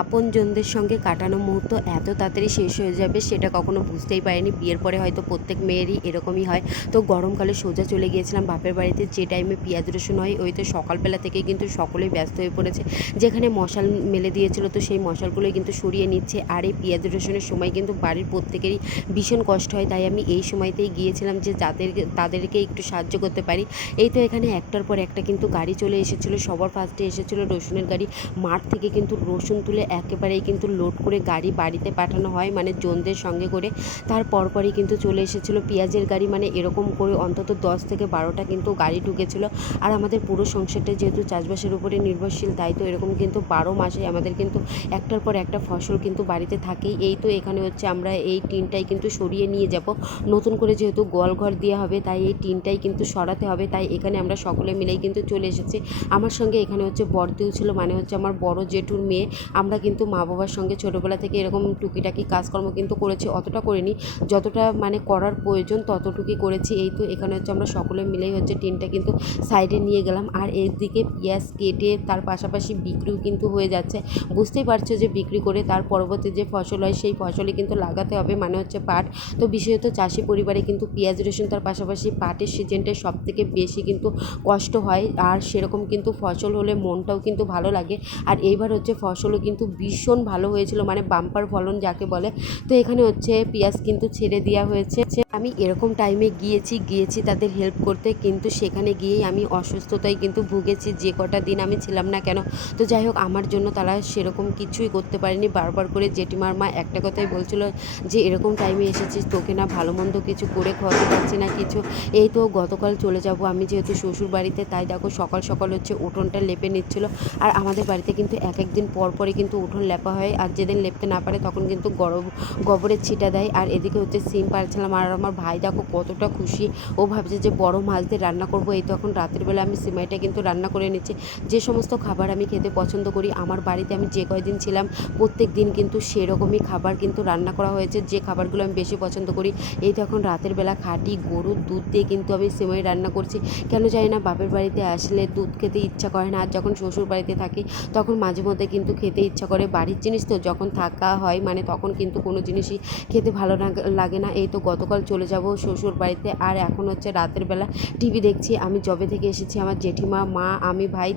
আপনজনদের সঙ্গে কাটানো মুহূর্ত এত তাড়াতাড়ি শেষ হয়ে যাবে সেটা কখনো বুঝতেই পারিনি। বিয়ের পরে হয়তো প্রত্যেক মেয়েরই এরকমই হয়। তো গরমকালে সোজা চলে গিয়েছিলাম বাপের বাড়িতে। যে টাইমে পেঁয়াজ রসুন হয়, ওই তো সকালবেলা থেকে কিন্তু সকলেই ব্যস্ত হয়ে পড়েছে। যেখানে মশাল মেলে দিয়েছিল, তো সেই মশালগুলোই কিন্তু সরিয়ে নিচ্ছে। আর এই পেঁয়াজ রসুনের সময় কিন্তু বাড়ির প্রত্যেকেরই ভীষণ কষ্ট হয়। তাই আমি এই সময়তেই গিয়েছিলাম যে যাদের, তাদেরকে একটু সাহায্য করতে পারি। এই তো এখানে একটার পর একটা কিন্তু গাড়ি চলে এসেছিল। সবার ফার্স্টে এসেছিল রসুনের গাড়ি। মাঠ থেকে কিন্তু রসুন তুলে একেবারেই কিন্তু লোড করে গাড়ি বাড়িতে পাঠানো হয় মানে জনদের সঙ্গে করে। তার পরপরই কিন্তু চলে এসেছিল পেঁয়াজের গাড়ি মানে এরকম করে অন্তত দশ থেকে বারোটা কিন্তু গাড়ি ঢুকেছিলো। আর আমাদের পুরো সংসারটা যেহেতু চাষবাসের উপরে নির্ভরশীল, তাই তো এরকম কিন্তু বারো মাসে আমাদের কিন্তু একটার পর একটা ফসল কিন্তু বাড়িতে থাকেই। এই তো এখানে হচ্ছে আমরা এই টিনটাই কিন্তু সরিয়ে নিয়ে যাব। নতুন করে যেহেতু গোয়াল ঘর দেওয়া হবে, তাই এই টিনটাই কিন্তু সরাতে হবে। তাই এখানে আমরা সকলে মিলেই কিন্তু চলে এসেছি। আমার সঙ্গে এখানে হচ্ছে বর্দিও ছিল মানে হচ্ছে আমার বড় জেঠুর মেয়ে। আমরা কিন্তু মা বাবার সঙ্গে ছোটোবেলা থেকে এরকম টুকিটাকি কাজকর্ম কিন্তু করেছি, অতটা করিনি। যতটা মানে করার প্রয়োজন ততটুকুই করেছি। এই তো এখানে হচ্ছে আমরা সকলে মিলেই হচ্ছে টিনটা কিন্তু সাইডে নিয়ে গেলাম। আর এদিকে পেঁয়াজ কেটে তার পাশাপাশি বিক্রিও কিন্তু হয়ে যাচ্ছে। বুঝতেই পারছ যে বিক্রি করে তার পরবর্তী যে ফসল হয়, সেই ফসলে কিন্তু লাগাতে হবে মানে হচ্ছে পাট। তো বিশেষত চাষি পরিবারে কিন্তু পেঁয়াজ, রসুন তার পাশাপাশি পাটের সিজনটাই সব থেকে বেশি কিন্তু কষ্ট হয়। আর সেরকম কিন্তু ফসল হলে মনটাও কিন্তু ভালো লাগে। আর এইবার হচ্ছে ফসলও কিন্তু ভীষণ ভালো হয়েছিল মানে বাম্পার ফলন যাকে বলে। তো এখানে হচ্ছে পেঁয়াজ কিন্তু ছেড়ে দেওয়া হয়েছে। আমি এরকম টাইমে গিয়েছি গিয়েছি তাদের হেল্প করতে, কিন্তু সেখানে গিয়েই আমি অসুস্থতায় কিন্তু ভুগেছি। যে কটা দিন আমি ছিলাম না কেন? তো যাই হোক, আমার জন্য তারা সেরকম কিছুই করতে পারেনি। বারবার করে জেঠিমার মা একটা কথাই বলছিল যে, এরকম টাইমে এসেছিস, তোকে না ভালো মন্দ কিছু করে খাওয়াতে পারছি না কিছু। এই তো গতকাল চলে যাব। আমি যেহেতু শ্বশুর বাড়িতে তাই দেখো সকাল সকাল হচ্ছে উঠোনটা লেপে নিচ্ছিল। আর আমাদের বাড়িতে কিন্তু এক এক দিন পর পরে কিন্তু উঠোন লেপা হয়। আর যেদিন লেপতে না পারে, তখন কিন্তু গরম, গোবরের ছিটা দেয়। আর এদিকে হচ্ছে সিম পাড়ছিলাম। আর আমার ভাই দেখো কতটা খুশি। ও ভাবছে যে বড় মাছ দিয়ে রান্না করব। এই তখন রাতের বেলা আমি সিমাইটা কিন্তু রান্না করে নিচ্ছি। যে সমস্ত খাবার আমি খেতে পছন্দ করি, আমার বাড়িতে আমি যে কয়দিন ছিলাম, প্রত্যেক দিন কিন্তু সেরকমই খাবার কিন্তু রান্না করা হয়েছে। যে খাবারগুলো আমি বেশি পছন্দ করি, এই তো এখন রাতের বেলা খাঁটি গরুর দুধ দিয়ে কিন্তু আমি সিমাই রান্না করছি। কেন জানি না, বাপের বাড়িতে আসলে দুধ খেতে ইচ্ছা করে না। আর যখন শ্বশুর বাড়িতে থাকি, তখন মাঝে মধ্যে কিন্তু খেতে ইচ্ছা করে। বাড়ির জিনিস তো যখন থাকা হয় মানে তখন কিন্তু কোনো জিনিসই খেতে ভালো লাগে না। এই তো গতকাল চলে যাব শ্বশুর বাড়িতে। আর এখন হচ্ছে রাতের বেলা টিভি দেখছি, আমি জবে থেকে এসেছি, আমার জেঠিমা, মা, আমি, ভাই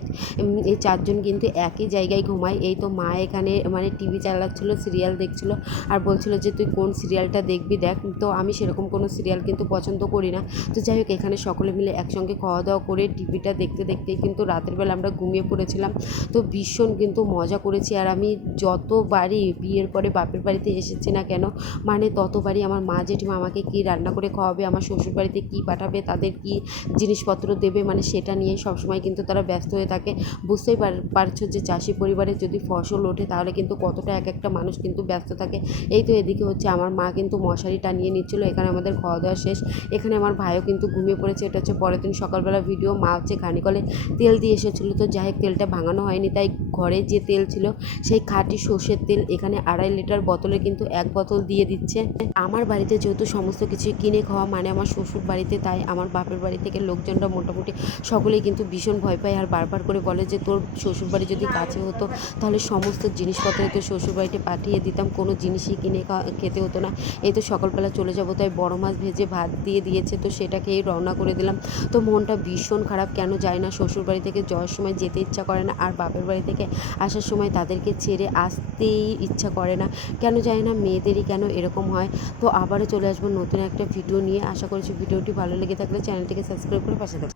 এই চারজন কিন্তু একই জায়গায় ঘুমাই। এই তো মা এখানে মানে টিভি চালাচ্ছিলো, সিরিয়াল দেখছিল আর বলছিল যে, তুই কোন সিরিয়ালটা দেখবি দেখ। তো আমি সেরকম কোনো সিরিয়াল কিন্তু পছন্দ করি না। তো যাই হোক, এখানে সকলে মিলে একসঙ্গে খাওয়া দাওয়া করে টিভিটা দেখতে দেখতে কিন্তু রাতের বেলা আমরা ঘুমিয়ে পড়েছিলাম। তো ভীষণ কিন্তু মজা করেছি। আর আমি যতবারই বিয়ের পরে বাপের বাড়িতে এসেছি না কেন মানে ততবারই আমার মা, জেঠিমা আমাকে কী রান্না করে খাওয়াবে, আমার শ্বশুর বাড়িতে কী পাঠাবে, তাদের কী জিনিসপত্র দেবে মানে সেটা নিয়ে সবসময় কিন্তু তারা ব্যস্ত হয়ে থাকে। বুঝতেই পার, পারছ যে চাষি পরিবারে যদি ফসল ওঠে, তাহলে কিন্তু কতটা এক একটা মানুষ কিন্তু ব্যস্ত থাকে। এই তো এদিকে হচ্ছে আমার মা কিন্তু মশারি টানিয়ে নিচ্ছিলো, এখানে আমাদের খাওয়া দাওয়া শেষ। এখানে আমার ভাইও কিন্তু ঘুমিয়ে পড়েছে, এটা হচ্ছে পরের দিন সকালবেলা ভিডিও, মা হচ্ছে খানিকলে তেল দিয়ে এসেছিল, তো যাই তেলটা ভাঙানো হয়নি, তাই ঘরে যে তেল ছিল, সেই খাঁটি সর্ষের তেল এখানে আড়াই লিটার বোতলে কিন্তু এক বোতল দিয়ে দিচ্ছে। আমার বাড়িতে যেহেতু সমস্ত কিছু কিনে খাওয়া মানে আমার শ্বশুর বাড়িতে, তাই আমার বাপের বাড়ি থেকে লোকজনরা মোটামুটি সকলেই কিন্তু ভীষণ ভয় পায়। আর বারবার করে বলে যে, তোর শ্বশুর বাড়ি যদি কাছে হতো, তাহলে সমস্ত জিনিসপত্র তো শ্বশুর বাড়িতে পাঠিয়ে দিতাম। কোনো জিনিসই কিনে খেতে হতো না। এই তো সকালবেলা চলে যাব, তাই বড় মাছ ভেজে ভাত দিয়ে দিয়েছে, তো সেটা খেয়েই রওনা করে দিলাম। তো মনটা ভীষণ খারাপ, কেন যায় না, শ্বশুর বাড়ি থেকে যাওয়ার সময় যেতে ইচ্ছা করে না। আর বাপের বাড়ি থেকে আসার সময় তাদেরকে ছেড়ে আসতেই ইচ্ছা করে না। কেন যায় না, মেয়েদেরই কেন এরকম হয়। তো আবারও চলে আসব নতুন একটা ভিডিও নিয়ে আশা করছি ভিডিওটি ভালো লেগে থাকলে চ্যানেলটিকে সাবস্ক্রাইব করে পাশে থাকবে